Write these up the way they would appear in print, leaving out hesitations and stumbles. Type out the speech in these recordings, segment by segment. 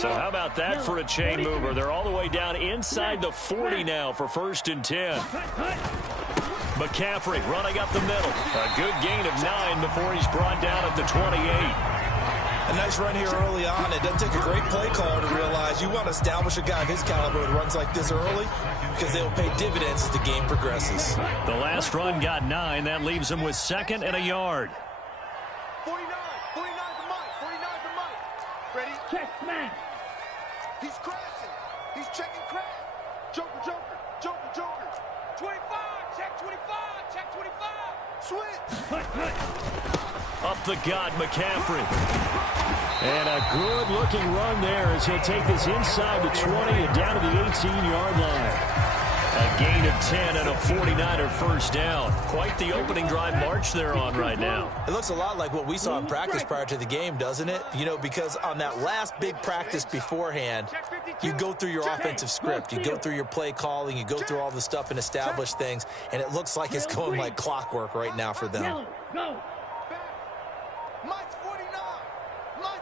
So how about that for a chain mover? They're all the way down inside the 40 now for 1st and 10. McCaffrey running up the middle. A good gain of 9 before he's brought down at the 28. A nice run here early on. It doesn't take a great play caller to realize you want to establish a guy of his caliber with runs like this early because they'll pay dividends as the game progresses. The last run got 9. That leaves him with 2nd and a yard. 49 for Mike. 49 for Mike. Ready? Check, smash. He's crashing. He's checking crash. Joker. 25. Check 25. Check 25. Switch. Up the gut, McCaffrey. And a good-looking run there as he'll take this inside the 20 and down to the 18-yard line. A gain of 10 and a 49er first down. Quite the opening drive march they're on right now. It looks a lot like what we saw in practice prior to the game, doesn't it? You know, because on that last big practice beforehand, you go through your offensive script. You go through your play calling. You go through all the stuff and establish things. And it looks like it's going like clockwork right now for them. Go. Mike's 49.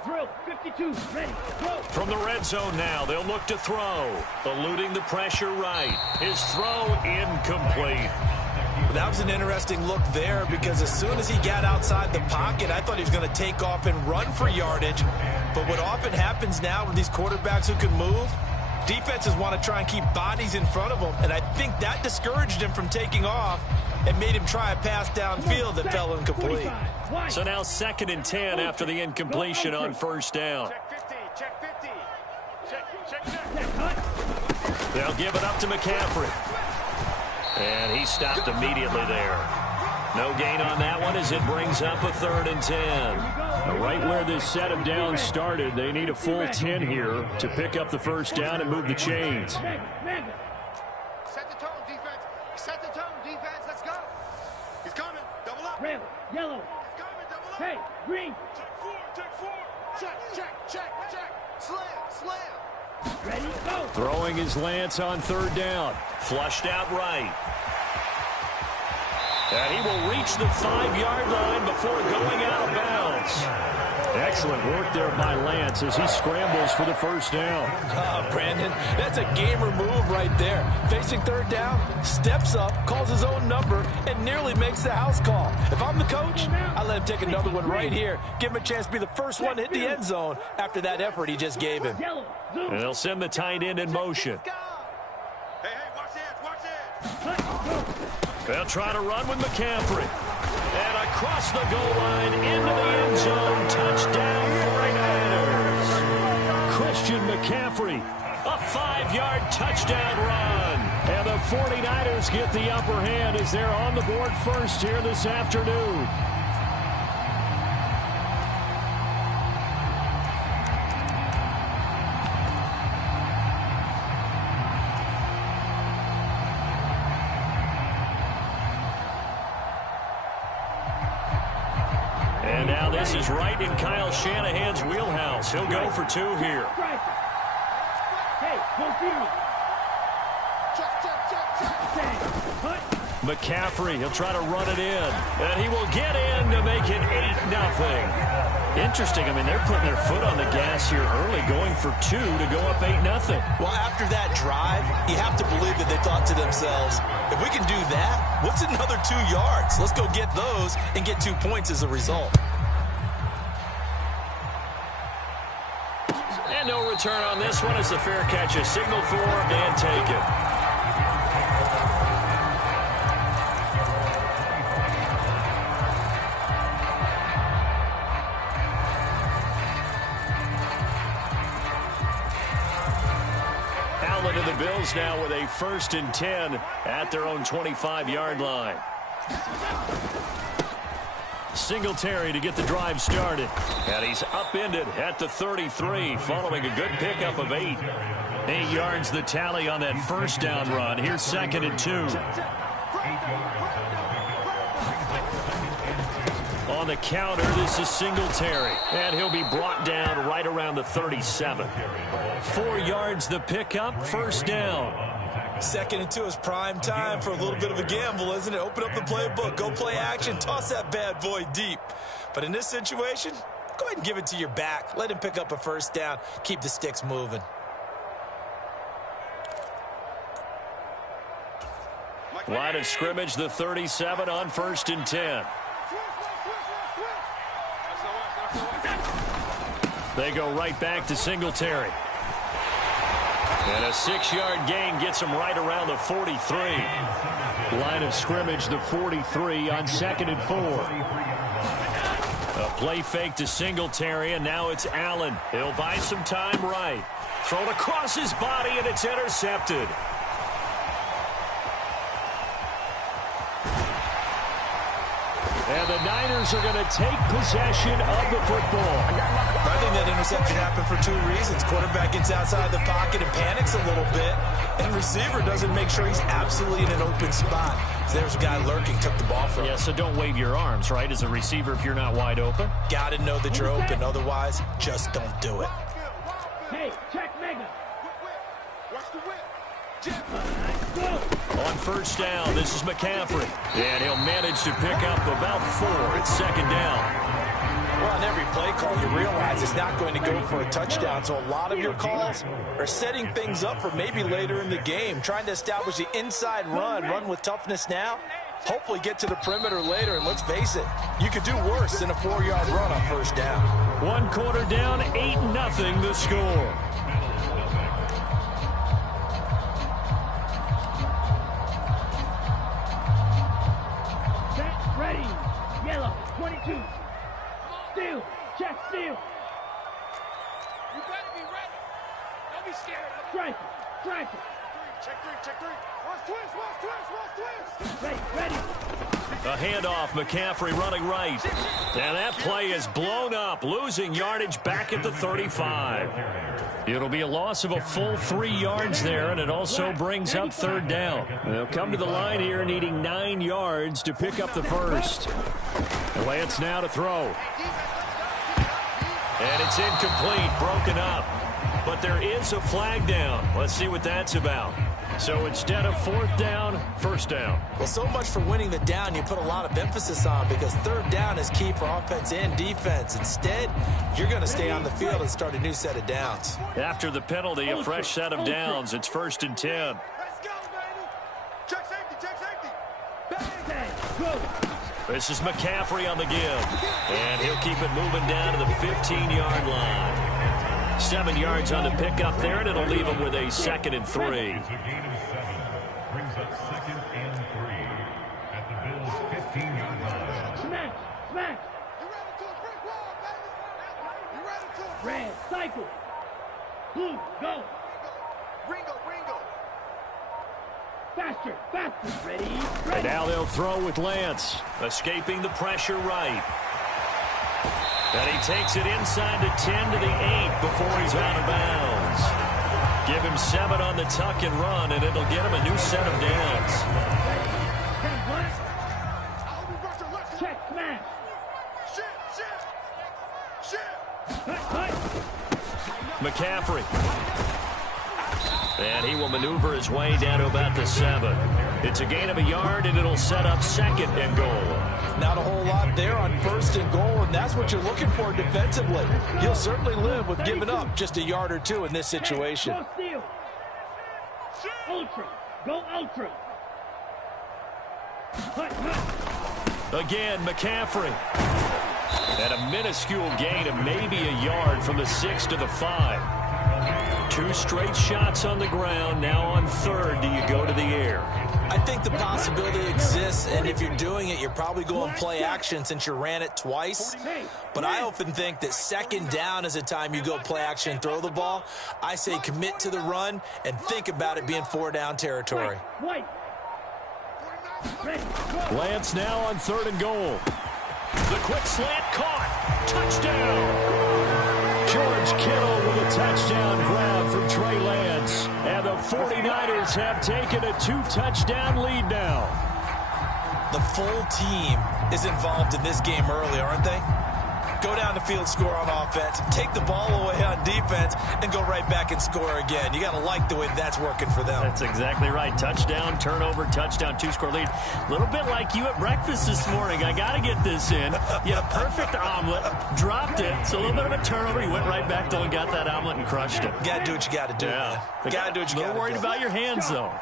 Drill, 52, ready, go. From the red zone now, they'll look to throw. Eluding the pressure right. His throw incomplete. That was an interesting look there because as soon as he got outside the pocket, I thought he was going to take off and run for yardage. But what often happens now with these quarterbacks who can move, defenses want to try and keep bodies in front of them. And I think that discouraged him from taking off and made him try a pass downfield that fell incomplete. So now 2nd and 10 after the incompletion on first down. Check 50. Check. They'll give it up to McCaffrey. And he stopped immediately there. No gain on that one as it brings up a 3rd and 10. Right where this set of downs started, they need a full 10 here to pick up the first down and move the chains. Set the tone, defense. Set the tone, defense. Let's go. He's coming. Double up. Red, yellow. He's coming. Double up. Hey, green. Check 4. Check. Slam. Ready, go. Throwing his lance on 3rd down. Flushed out right. And he will reach the 5-yard line before going out of bounds. Excellent work there by Lance as he scrambles for the first down. Brandon, that's a gamer move right there. Facing 3rd down, steps up, calls his own number, and nearly makes the house call. If I'm the coach, I let him take another one right here. Give him a chance to be the first one to hit the end zone after that effort he just gave him. And they'll send the tight end in motion. Hey, watch it. They'll try to run with McCaffrey. And across the goal line into the end zone. Touchdown 49ers. Christian McCaffrey. A 5-yard touchdown run. And the 49ers get the upper hand as they're on the board first here this afternoon. And now this is right in Kyle Shanahan's wheelhouse. He'll go for 2 here. Hey, go field. Check. McCaffrey, he'll try to run it in. And he will get in to make it 8-0. Interesting. I mean, they're putting their foot on the gas here early, going for 2 to go up 8-0. Well, after that drive, you have to believe that they thought to themselves, if we can do that, what's another 2 yards? Let's go get those and get 2 points as a result. And no return on this one as the fair catch is signaled for and taken. Allen and the Bills now with a 1st and 10 at their own 25-yard line. Singletary to get the drive started. And he's upended at the 33 following a good pickup of 8. 8 yards the tally on that first down run. Here's 2nd and 2. On the counter, this is Singletary. And he'll be brought down right around the 37. 4 yards the pickup, first down. 2nd and 2 is prime time for a little bit of a gamble, isn't it? Open up the playbook, go play action, toss that bad boy deep. But in this situation, go ahead and give it to your back. Let him pick up a first down. Keep the sticks moving. Line of scrimmage, the 37 on 1st and 10. They go right back to Singletary. And a 6-yard gain gets them right around the 43. Line of scrimmage, the 43 on 2nd and 4. A play fake to Singletary, and now it's Allen. He'll buy some time right. Thrown across his body, and it's intercepted. And the Niners are going to take possession of the football. I think that interception happened for 2 reasons. Quarterback gets outside the pocket and panics a little bit, and receiver doesn't make sure he's absolutely in an open spot. So there's a guy lurking, took the ball from him. Yeah, so don't wave your arms, right, as a receiver if you're not wide open. Got to know that you're open. Otherwise, just don't do it. Hey, check Mega. Watch the whip. On 1st down, this is McCaffrey. And he'll manage to pick up about 4 at 2nd down. Well, on every play call, you realize it's not going to go for a touchdown. So a lot of your calls are setting things up for maybe later in the game, trying to establish the inside run with toughness now. Hopefully get to the perimeter later, and let's face it, you could do worse than a 4-yard run on 1st down. 1 quarter down, 8-0 the score. Ready. Yellow. 22. Steal. Check steal. You better be ready. Don't be scared. Strike it. Strike it. Check 3. Watch twist. Ready. A handoff, McCaffrey running right. And that play is blown up, losing yardage back at the 35. It'll be a loss of a full 3 yards there, and it also brings up 3rd down. They'll come to the line here needing 9 yards to pick up the first. Lance now to throw. And it's incomplete, broken up. But there is a flag down. Let's see what that's about. So instead of 4th down, 1st down. Well, so much for winning the down you put a lot of emphasis on, because 3rd down is key for offense and defense. Instead, you're going to stay on the field and start a new set of downs. After the penalty, a fresh set of downs. It's 1st and 10. Let's go, baby. Check safety. Go. This is McCaffrey on the give. And he'll keep it moving down to the 15-yard line. 7 yards on the pickup there, and it'll leave him with a 2nd and 3. Brings up 2nd and 3 at the Bills' 15-yard line. Smash. You ready to a brick wall, baby? You ready to a Red. Cycle. Blue. Go. Ringo. Faster. Ready. And now they'll throw with Lance, escaping the pressure right. And he takes it inside the 10 to the 8 before he's out of bounds. Give him 7 on the tuck and run, and it'll get him a new set of downs. Check smash. Shit. McCaffrey. And he will maneuver his way down to about the 7. It's a gain of a yard, and it'll set up 2nd and goal. Not a whole lot there on 1st and goal, and that's what you're looking for defensively. You'll certainly live with giving up just a yard or 2 in this situation. Go steal. Ultra. Go ultra. Again, McCaffrey. And a minuscule gain of maybe a yard from the 6 to the 5. 2 straight shots on the ground. Now on 3rd, do you go to the air? I think the possibility exists, and if you're doing it, you're probably going play action since you ran it twice. But I often think that 2nd down is a time you go play action and throw the ball. I say commit to the run and think about it being 4-down territory. White. Lance now on 3rd and goal. The quick slant caught. Touchdown. George Kittle with a touchdown grab from Trey Lance. And the 49ers have taken a 2-touchdown lead now. The full team is involved in this game early, aren't they? go down the field, score on offense, take the ball away on defense, and go right back and score again. You got to like the way that's working for them. That's exactly right. Touchdown, turnover, touchdown, 2-score lead. A little bit like you at breakfast this morning. I got to get this in. You had a perfect omelet, dropped it. It's a little bit of a turnover. You went right back though and got that omelet and crushed it. You got to do what you got to do, man. You got to do what you got to do. A little worried about your hands, though.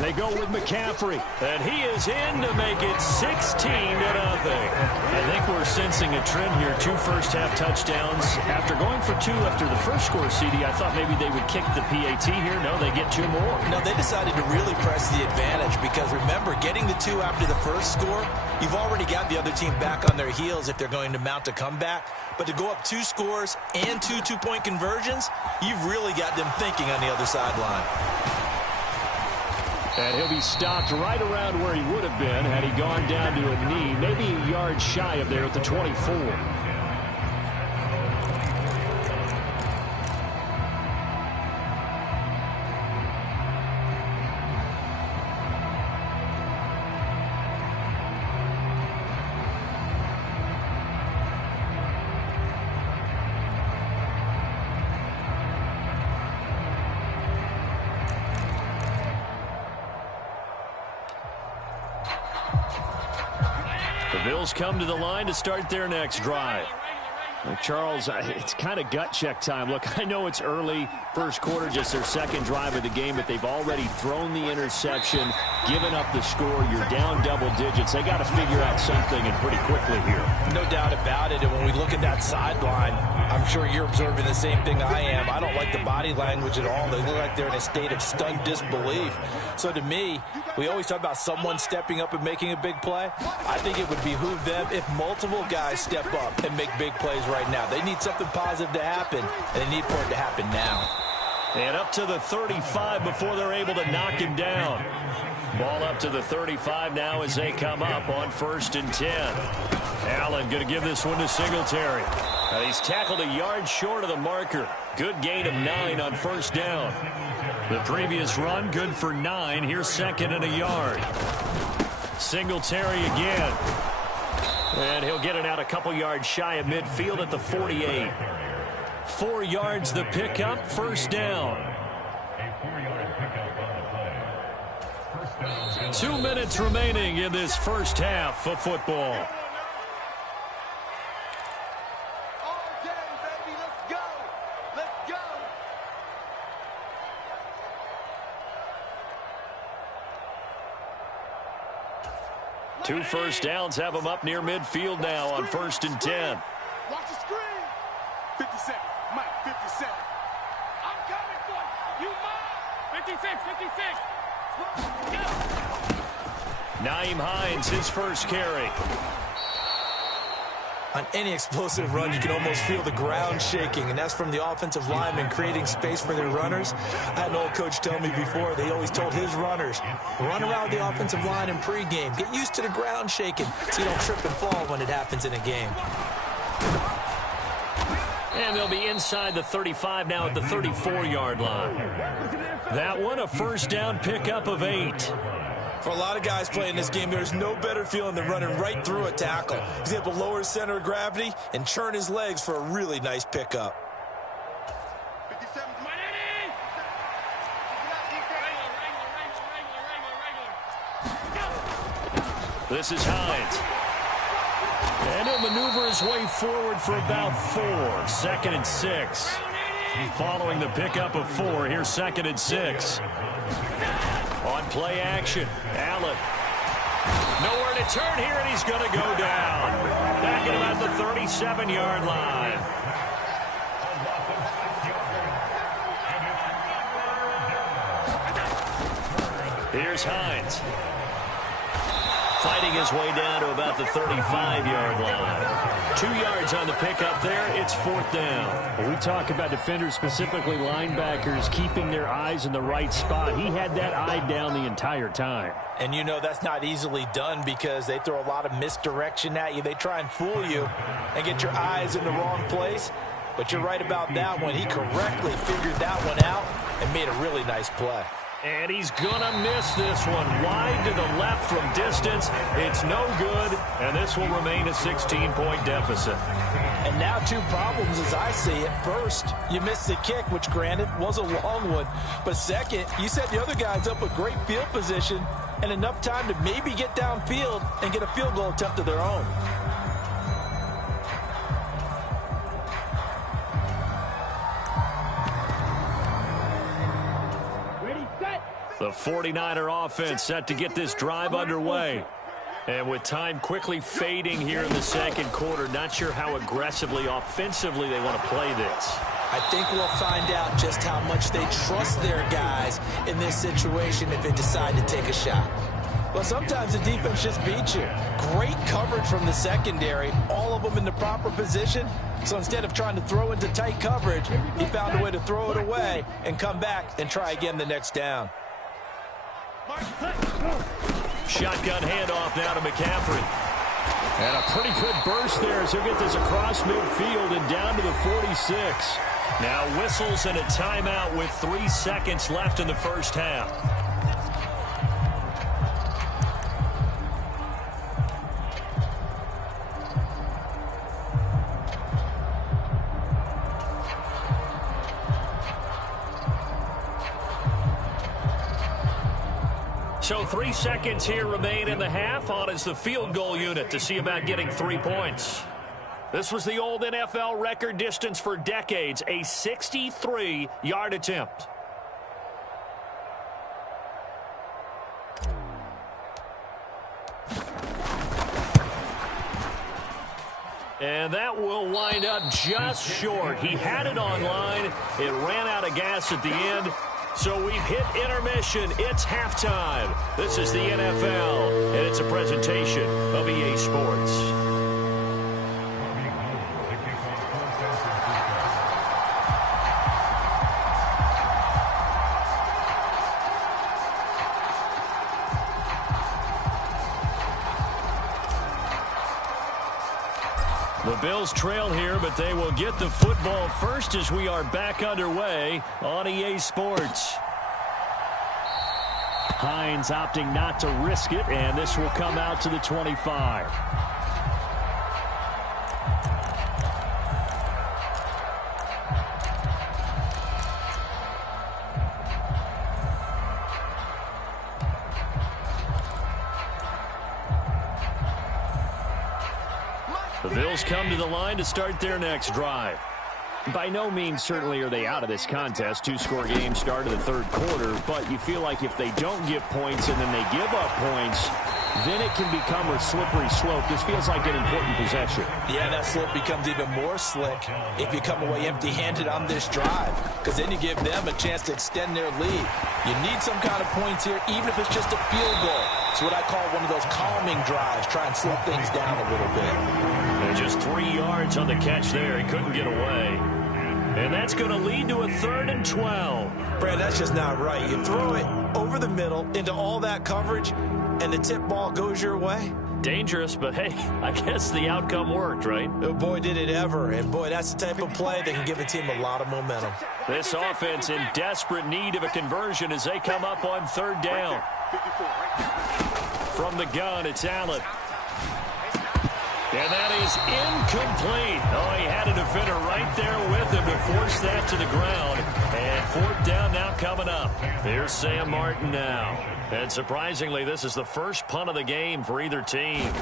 They go with McCaffrey, and he is in to make it 16-0. I think we're sensing a trend here. 2 first-half touchdowns. After going for 2 after the first score, CD, I thought maybe they would kick the PAT here. No, they get 2 more. No, they decided to really press the advantage because, remember, getting the 2 after the first score, you've already got the other team back on their heels if they're going to mount a comeback. But to go up 2 scores and 2 two-point conversions, you've really got them thinking on the other sideline. And he'll be stopped right around where he would have been had he gone down to a knee, maybe a yard shy of there at the 24. The Bills come to the line to start their next drive. Charles, it's kind of gut check time. Look, I know it's early, first quarter, just their second drive of the game, but they've already thrown the interception, given up the score. You're down double digits. They got to figure out something, and pretty quickly here. No doubt about it. And when we look at that sideline, I'm sure you're observing the same thing I am. I don't like the body language at all. They look like they're in a state of stunned disbelief. So to me, we always talk about someone stepping up and making a big play. I think it would behoove them if multiple guys step up and make big plays right now. They need something positive to happen, and they need for it to happen now. And up to the 35 before they're able to knock him down. Ball up to the 35 now as they come up on 1st and 10. Allen going to give this one to Singletary. He's tackled a yard short of the marker. Good gain of 9 on 1st down. The previous run, good for 9. Here's 2nd and a yard. Singletary again. And he'll get it out a couple yards shy of midfield at the 48. 4 yards the pickup, 1st down. A 4-yard pickup on the play. 1st down. 2 minutes remaining in this first half of football. Two first downs have them up near midfield now on 1st and 10. Watch the screen. 57. Mike, 57. I'm coming for you. You mine. 56, 56. Naeem Hines, his first carry. On any explosive run, you can almost feel the ground shaking, and that's from the offensive linemen creating space for their runners. I had an old coach tell me before, they always told his runners, run around the offensive line in pregame. Get used to the ground shaking so you don't trip and fall when it happens in a game. And they'll be inside the 35 now at the 34-yard line. That one, a 1st down pickup of 8. For a lot of guys playing this game, there's no better feeling than running right through a tackle. He's able to lower his center of gravity and churn his legs for a really nice pickup. 57. This is Hines. And he'll maneuver his way forward for about 4. 2nd and 6. Following the pickup of 4, here's 2nd and 6. On play action, Allen. Nowhere to turn here, and he's going to go down. Back at about the 37-yard line. Here's Hines. Fighting his way down to about the 35-yard line. 2 yards on the pickup there. It's 4th down. When we talk about defenders, specifically linebackers, keeping their eyes in the right spot. He had that eye down the entire time. And you know that's not easily done because they throw a lot of misdirection at you. They try and fool you and get your eyes in the wrong place. But you're right about that one. He correctly figured that one out and made a really nice play. And he's going to miss this one. Wide to the left from distance. It's no good, and this will remain a 16-point deficit. And now two problems as I see it. First, you missed the kick, which granted was a long one. But second, you set the other guys up with great field position and enough time to maybe get downfield and get a field goal attempt of their own. The 49er offense set to get this drive underway. And with time quickly fading here in the second quarter, not sure how aggressively, offensively they want to play this. I think we'll find out just how much they trust their guys in this situation if they decide to take a shot. Well, sometimes the defense just beats you. Great coverage from the secondary, all of them in the proper position. So instead of trying to throw into tight coverage, he found a way to throw it away and come back and try again the next down. Shotgun handoff now to McCaffrey. And a pretty good burst there as he'll get this across midfield and down to the 46. Now whistles and a timeout with 3 seconds left in the first half. So 3 seconds here remain in the half. On is the field goal unit to see about getting 3 points. This was the old NFL record distance for decades, a 63-yard attempt. And that will wind up just short. He had it online. It ran out of gas at the end. So we've hit intermission. It's halftime. This is the NFL, and it's a presentation of EA Sports. The Bills trail here, but they will get the football first as we are back underway on EA Sports. Hines opting not to risk it, and this will come out to the 25. The Bills come to the line to start their next drive. By no means certainly are they out of this contest. Two-score game start of the third quarter, but you feel like if they don't get points and then they give up points, then it can become a slippery slope. This feels like an important possession. Yeah, that slope becomes even more slick if you come away empty-handed on this drive, because then you give them a chance to extend their lead. You need some kind of points here, even if it's just a field goal. It's what I call one of those calming drives, try and slow things down a little bit. And just 3 yards on the catch there. He couldn't get away. And that's going to lead to a 3rd and 12. Brad, that's just not right. You throw it over the middle into all that coverage, and the tip ball goes your way. Dangerous, but hey, I guess the outcome worked, right? Oh, boy, did it ever. And, boy, that's the type of play that can give a team a lot of momentum. This offense in desperate need of a conversion as they come up on 3rd down. From the gun, it's Allen. And that is incomplete. Oh, he had a defender right there with him to force that to the ground. And 4th down now coming up. Here's Sam Martin now. And surprisingly, this is the first punt of the game for either team.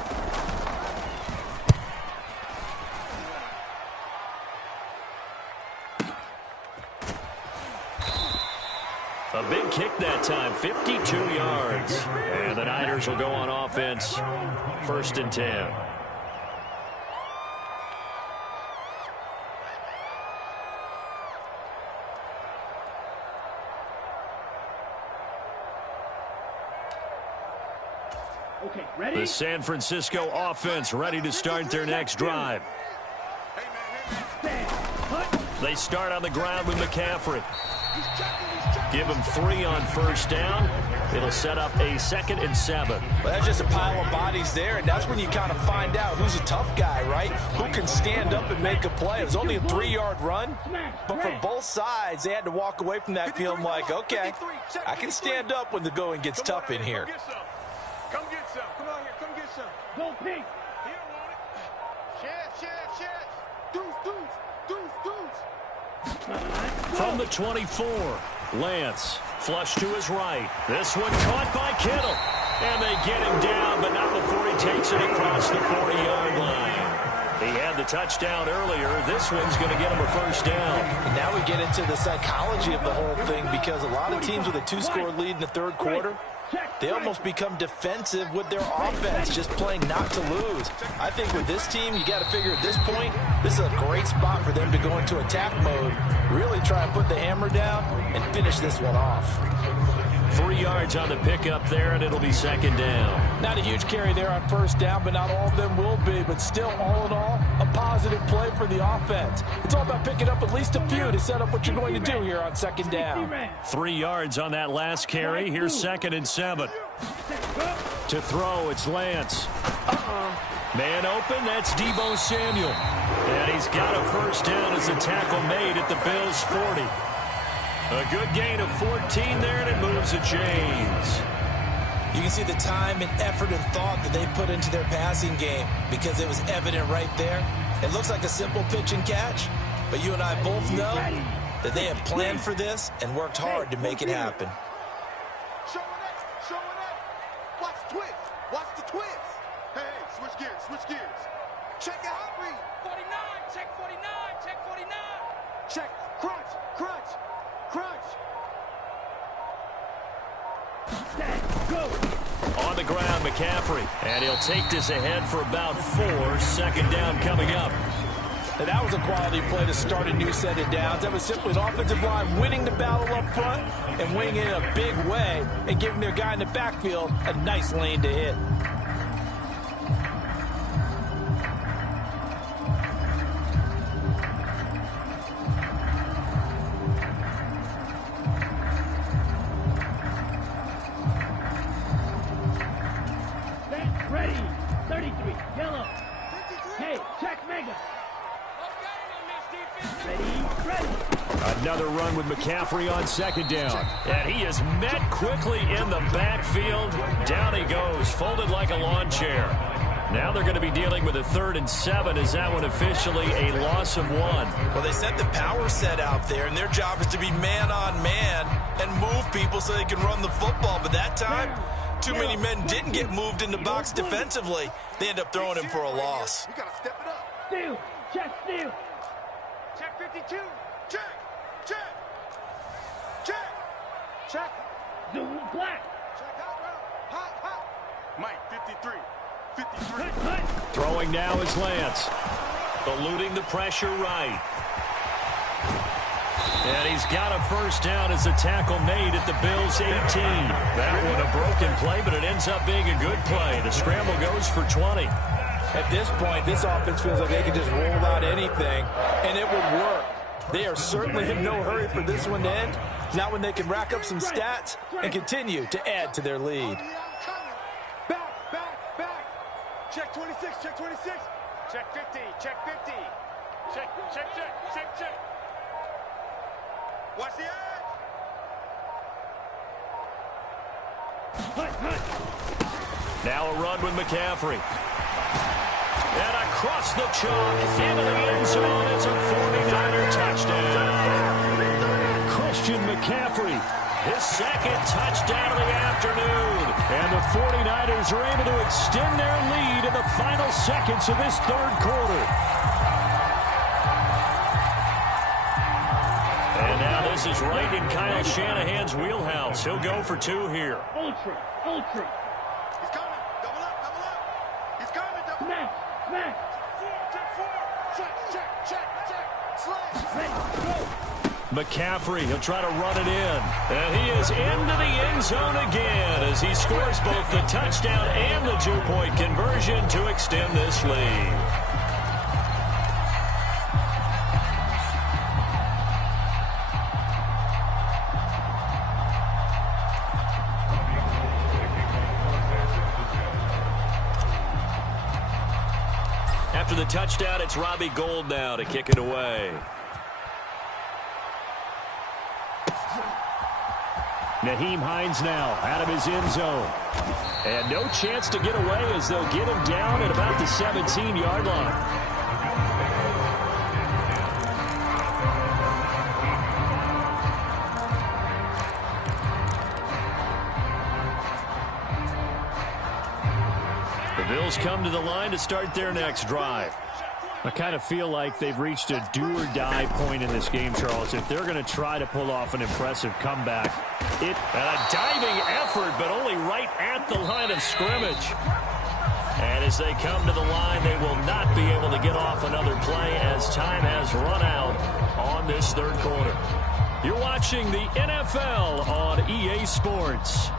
A big kick that time, 52 yards. And the Niners will go on offense, 1st and 10. Okay, ready? The San Francisco offense ready to start their next drive. They start on the ground with McCaffrey. Give him 3 on 1st down. It'll set up a 2nd and 7. Well, that's just a pile of bodies there, and that's when you kind of find out who's a tough guy, right? Who can stand up and make a play. It was only a 3-yard run, but for both sides, they had to walk away from that feeling like, okay, I can stand up when the going gets tough in here. Come get some. Come on here. Come get some. Go pink. He don't want it. Share. Deuce. From the 24, Lance, flush to his right. This one caught by Kittle. And they get him down, but not before he takes it across the 40-yard line. He had the touchdown earlier. This one's going to get him a first down. And now we get into the psychology of the whole thing, because a lot of teams with a 2-score lead in the third quarter, they almost become defensive with their offense, just playing not to lose. I think with this team, you got to figure at this point, this is a great spot for them to go into attack mode, really try and put the hammer down and finish this one off. 3 yards on the pickup there, and it'll be 2nd down. Not a huge carry there on first down, but not all of them will be. But still, all in all, a positive play for the offense. It's all about picking up at least a few to set up what you're going to do here on 2nd down. 3 yards on that last carry. Here's 2nd and 7. To throw, it's Lance. Man open, that's Deebo Samuel. And he's got a first down as a tackle made at the Bills' 40. A good gain of 14 there, and it moves the chains. You can see the time and effort and thought that they put into their passing game, because it was evident right there. It looks like a simple pitch and catch, but you and I both know that they have planned for this and worked hard to make it happen. Showing up. Watch the twist. Hey, switch gears. Check your hot read. 49, check 49. Check, crunch. Go. On the ground, McCaffrey. And he'll take this ahead for about 4. 2nd down coming up. And that was a quality play to start a new set of downs. That was simply an offensive line winning the battle up front and winning it in a big way and giving their guy in the backfield a nice lane to hit. Ready. 33. Yellow. Hey, check mega. Ready. Another run with McCaffrey on 2nd down. And he is met quickly in the backfield. Down he goes, folded like a lawn chair. Now they're going to be dealing with a 3rd and 7. Is that one officially a loss of 1? Well, they sent the power set out there, and their job is to be man-on-man and move people so they can run the football. But that time, too many men didn't get moved in the box defensively. They end up throwing him for a loss. We got to step it up. Steal. Check steal. Check 52. Check. Zoom black. Check hot. Mike, 53. Hut. Throwing now is Lance. Eluding the pressure right. And he's got a first down as a tackle made at the Bills' 18. That one a broken play, but it ends up being a good play. The scramble goes for 20. At this point, this offense feels like they can just roll out anything, and it would work. They are certainly in no hurry for this one to end. Not when they can rack up some stats and continue to add to their lead. Back. Check 26. Check 50. Check. Watch the edge. Hut. Now a run with McCaffrey. And across the chalk into the end zone. It's a 49er touchdown. Christian McCaffrey, his 2nd touchdown of the afternoon. And the 49ers are able to extend their lead in the final seconds of this 3rd quarter. And now this is right in Kyle Shanahan's wheelhouse. He'll go for 2 here. Ultra. He's coming. Double up. He's coming. Smash. Check. Slide. Ready. Go. McCaffrey, he'll try to run it in. And he is into the end zone again as he scores both the touchdown and the 2-point conversion to extend this lead. After the touchdown, it's Robbie Gould now to kick it away. Nyheim Hines now out of his end zone. And no chance to get away as they'll get him down at about the 17-yard line. The Bills come to the line to start their next drive. I kind of feel like they've reached a do-or-die point in this game, Charles. If they're going to try to pull off an impressive comeback, and a diving effort, but only right at the line of scrimmage. And as they come to the line, they will not be able to get off another play as time has run out on this third quarter. You're watching the NFL on EA Sports.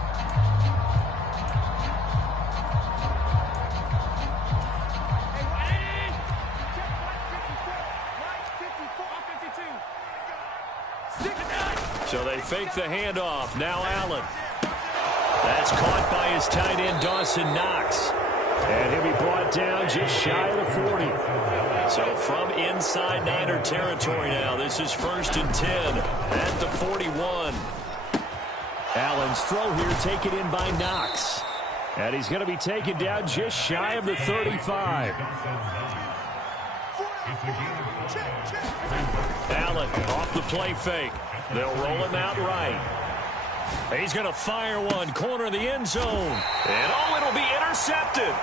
So they fake the handoff. Now Allen. That's caught by his tight end, Dawson Knox. And he'll be brought down just shy of the 40. So from inside Niner territory now, this is 1st and 10 at the 41. Allen's throw here taken in by Knox. And he's going to be taken down just shy of the 35. Allen off the play fake. They'll roll him out right. He's going to fire one, corner of the end zone. And it'll be intercepted.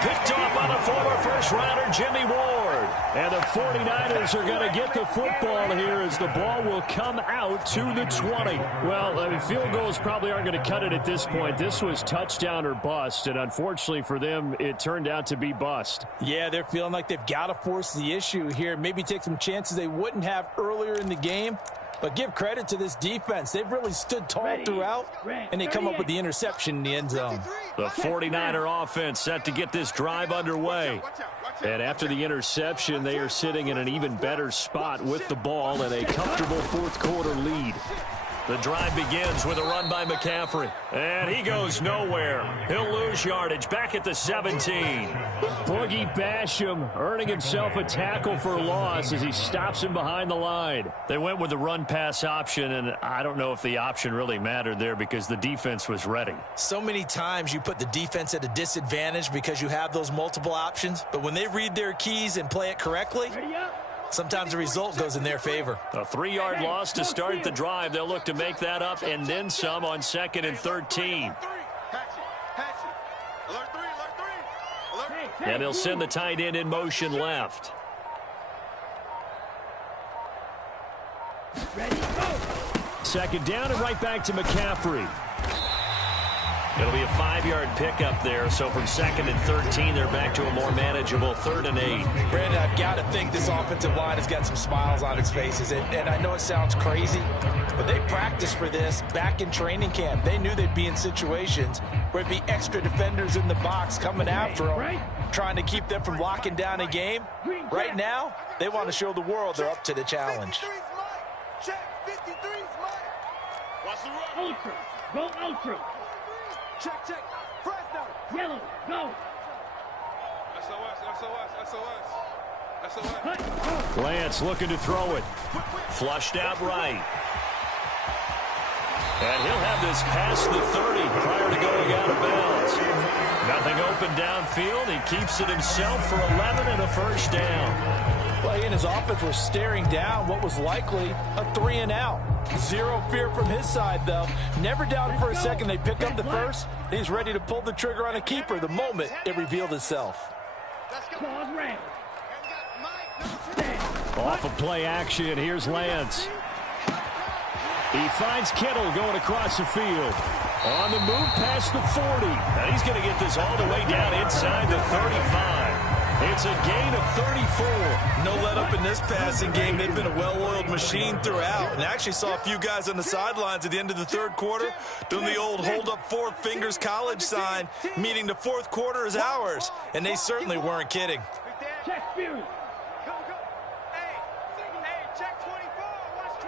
Picked off by the former first-rounder Jimmy Ward. And the 49ers are going to get the football here as the ball will come out to the 20. Well, I mean, field goals probably aren't going to cut it at this point. This was touchdown or bust, and unfortunately for them, it turned out to be bust. Yeah, they're feeling like they've got to force the issue here. Maybe take some chances they wouldn't have earlier in the game. But give credit to this defense. They've really stood tall throughout, and they come up with the interception in the end zone. The 49er offense set to get this drive underway. And after the interception, they are sitting in an even better spot with the ball and a comfortable fourth quarter lead. The drive begins with a run by McCaffrey. And he goes nowhere. He'll lose yardage back at the 17. Boogie Basham earning himself a tackle for loss as he stops him behind the line. They went with the run-pass option, and I don't know if the option really mattered there because the defense was ready. So many times you put the defense at a disadvantage because you have those multiple options. But when they read their keys and play it correctly, sometimes the result goes in their favor. A 3-yard loss to start the drive. They'll look to make that up and then some on 2nd and 13. And they'll send the tight end in motion left. Second down and right back to McCaffrey. It'll be a 5-yard pickup there, so from 2nd and 13, they're back to a more manageable 3rd and 8. Brandon, I've got to think this offensive line has got some smiles on its faces. And I know it sounds crazy, but they practiced for this back in training camp. They knew they'd be in situations where it'd be extra defenders in the box coming after them, trying to keep them from locking down a game. Right now, they want to show the world they're up to the challenge. Ultra. Go ultra. Check, check. Fresno. Yellow. Go. SOS. Lance looking to throw it. Flushed out right. And he'll have this past the 30 prior to going out of bounds. Nothing open downfield. He keeps it himself for 11 and a first down. Well, he and his offense were staring down what was likely a 3-and-out. Zero fear from his side, though. Never doubted for a second they pick up the first. He's ready to pull the trigger on a keeper the moment it revealed itself. Off of play action, here's Lance. He finds Kittle going across the field. On the move past the 40. And he's going to get this all the way down inside the 35. It's a gain of 34. No let up in this passing game. They've been a well-oiled machine throughout. And I actually saw a few guys on the sidelines at the end of the third quarter doing the old hold up 4 fingers college sign, meaning the fourth quarter is ours. And they certainly weren't kidding. Check Fury. Go, go. Hey, check 24. Watch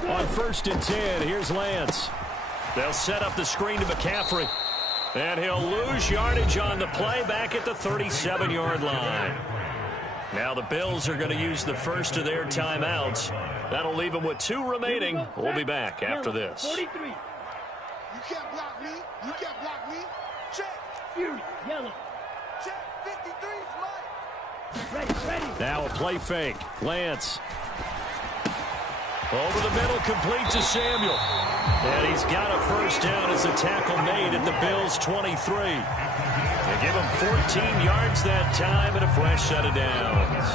24. On 1st and 10, here's Lance. They'll set up the screen to McCaffrey. And he'll lose yardage on the play back at the 37-yard line. Now the Bills are going to use the first of their timeouts. That'll leave them with 2 remaining. We'll be back after this. 43. You can't block me. You can't block me. Check. Fury. Yellow. Check. 53 is mine. Ready. Now a play fake. Lance. Over the middle, complete to Samuel. And he's got a first down as a tackle made at the Bills' 23. They give him 14 yards that time and a fresh set of downs.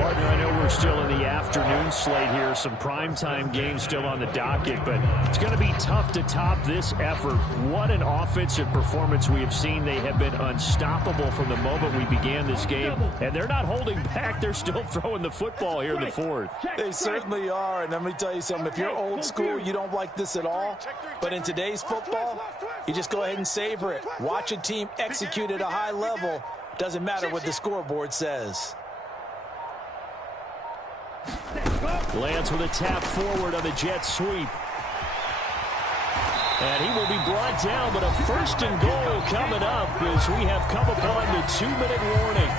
Partner, I know we're still in the afternoon slate here. Some primetime games still on the docket, but it's going to be tough to top this effort. What an offensive performance we have seen. They have been unstoppable from the moment we began this game, and they're not holding back. They're still throwing the football here in the fourth. They certainly are, and let me tell you something. If you're old school, you don't like this at all. But in today's football, you just go ahead and savor it. Watch a team execute at a high level. Doesn't matter what the scoreboard says. Lance with a tap forward on the jet sweep. And he will be brought down, but a first and goal coming up as we have come upon the 2-minute warning.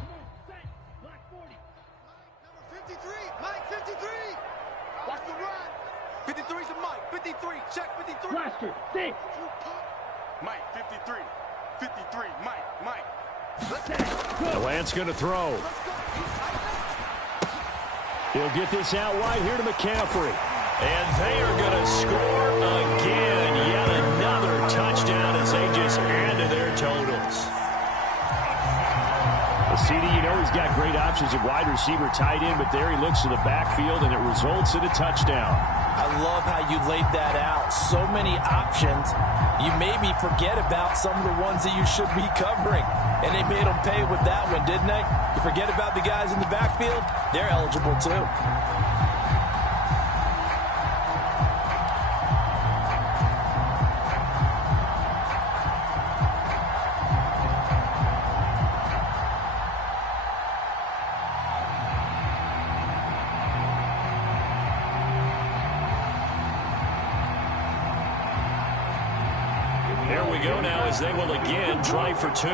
Number 53. Mike 53. Watch the run. 53's a Mike. 53. Check 53. Blaster. 6. Mike 53. 53. Mike. Lance going to throw. He'll get this out wide here to McCaffrey. And they are going to score again. Yet another touchdown as they just add to their totals. CD, you know he's got great options at wide receiver, tight end, but there he looks to the backfield, and it results in a touchdown. I love how you laid that out. So many options. You maybe forget about some of the ones that you should be covering. And they made them pay with that one, didn't they? You forget about the guys in the backfield, they're eligible too. There we go now as they will again try for 2.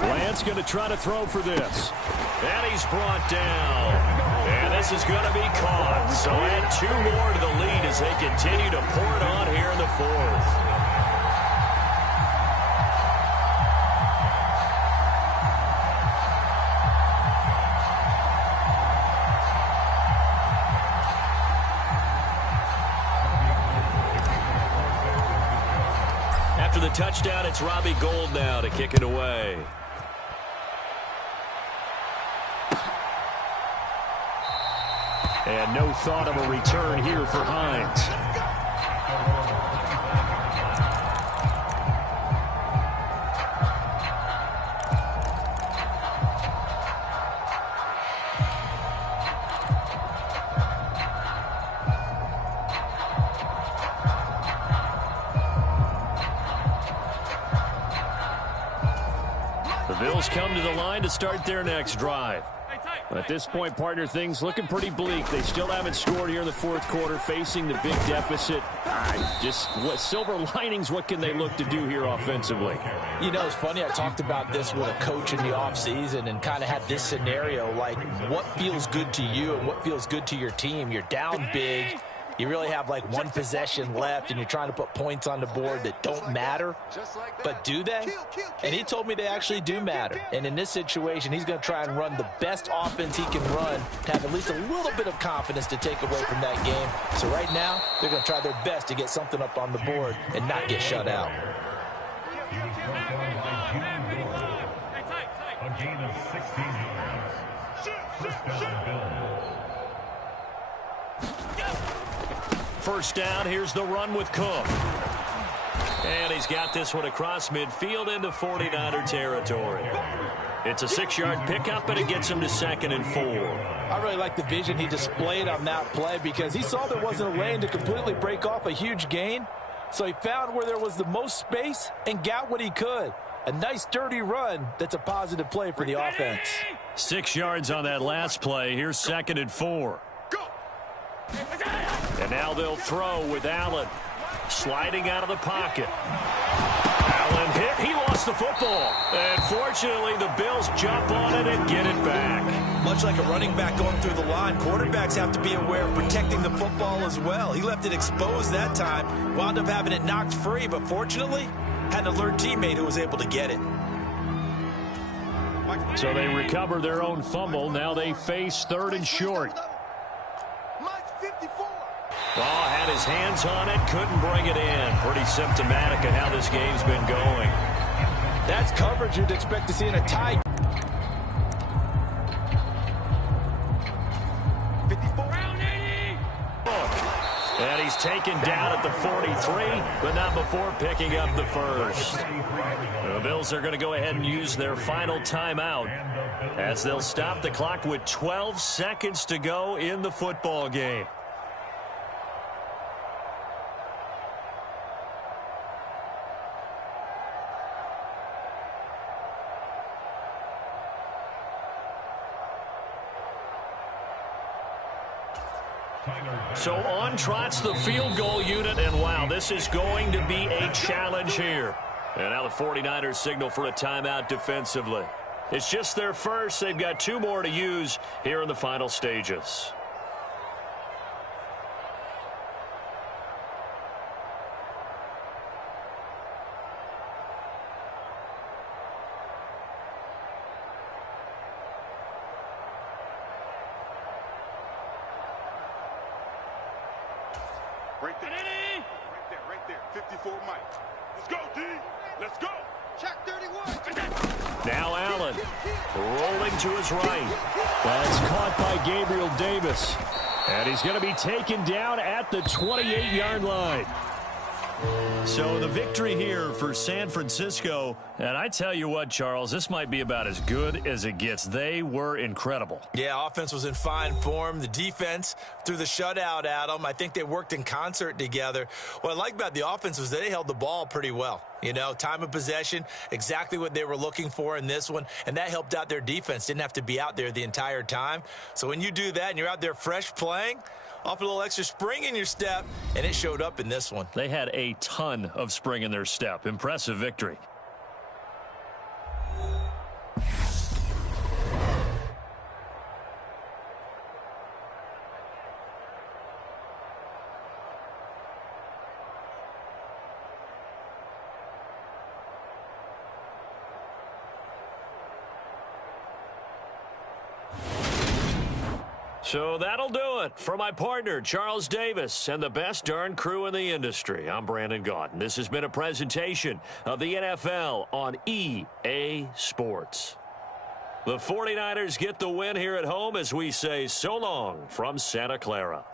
Lance going to try to throw for this. And he's brought down. And this is going to be caught. So add 2 more to the lead as they continue to pour it on here in the 4th. After the touchdown, it's Robbie Gould now to kick it away. And no thought of a return here for Hines. The Bills come to the line to start their next drive. At this point, partner, things looking pretty bleak. They still haven't scored here in the 4th quarter, facing the big deficit. Just what silver linings, what can they look to do here offensively? You know, it's funny, I talked about this with a coach in the offseason and kind of had this scenario, like what feels good to you and what feels good to your team. You're down big. You really have like 1 possession left, and you're trying to put points on the board that don't matter. But do they? And he told me they actually do matter. And in this situation, he's going to try and run the best offense he can run to have at least a little bit of confidence to take away from that game. So right now, they're going to try their best to get something up on the board and not get shut out. A gain of 16 yards. First down, Bills. First down, here's the run with Cook. And he's got this one across midfield into 49er territory. It's a 6-yard pickup, and it gets him to 2nd and 4. I really like the vision he displayed on that play because he saw there wasn't a lane to completely break off a huge gain. So he found where there was the most space and got what he could. A nice, dirty run that's a positive play for the offense. 6 yards on that last play. Here's 2nd and 4. And now they'll throw with Allen. Sliding out of the pocket. Allen hit. He lost the football. And fortunately, the Bills jump on it and get it back. Much like a running back going through the line, quarterbacks have to be aware of protecting the football as well. He left it exposed that time, wound up having it knocked free, but fortunately, had an alert teammate who was able to get it. So they recover their own fumble. Now they face 3rd and short. Ball had his hands on it, couldn't bring it in. Pretty symptomatic of how this game's been going. That's coverage you'd expect to see in a tie. 54. And he's taken down at the 43, but not before picking up the first. The Bills are going to go ahead and use their final timeout as they'll stop the clock with 12 seconds to go in the football game. So on trots the field goal unit, and wow, this is going to be a challenge here. And now the 49ers signal for a timeout defensively. It's just their first. They've got 2 more to use here in the final stages. Right there. 54 Mike. Let's go, D. Let's go. Check 31. Now Allen rolling to his right. That's caught by Geebear88's. And he's going to be taken down at the 28-yard line. So the victory here for San Francisco. And I tell you what, Charles, this might be about as good as it gets. They were incredible. Yeah, offense was in fine form. The defense threw the shutout at them. I think they worked in concert together. What I like about the offense was they held the ball pretty well. You know, time of possession, exactly what they were looking for in this one, and that helped out their defense. Didn't have to be out there the entire time. So when you do that and you're out there fresh playing, off a little extra spring in your step, and it showed up in this one. They had a ton of spring in their step. Impressive victory. So that'll do it for my partner, Charles Davis, and the best darn crew in the industry. I'm Brandon Gaudin. This has been a presentation of the NFL on EA Sports. The 49ers get the win here at home as we say so long from Santa Clara.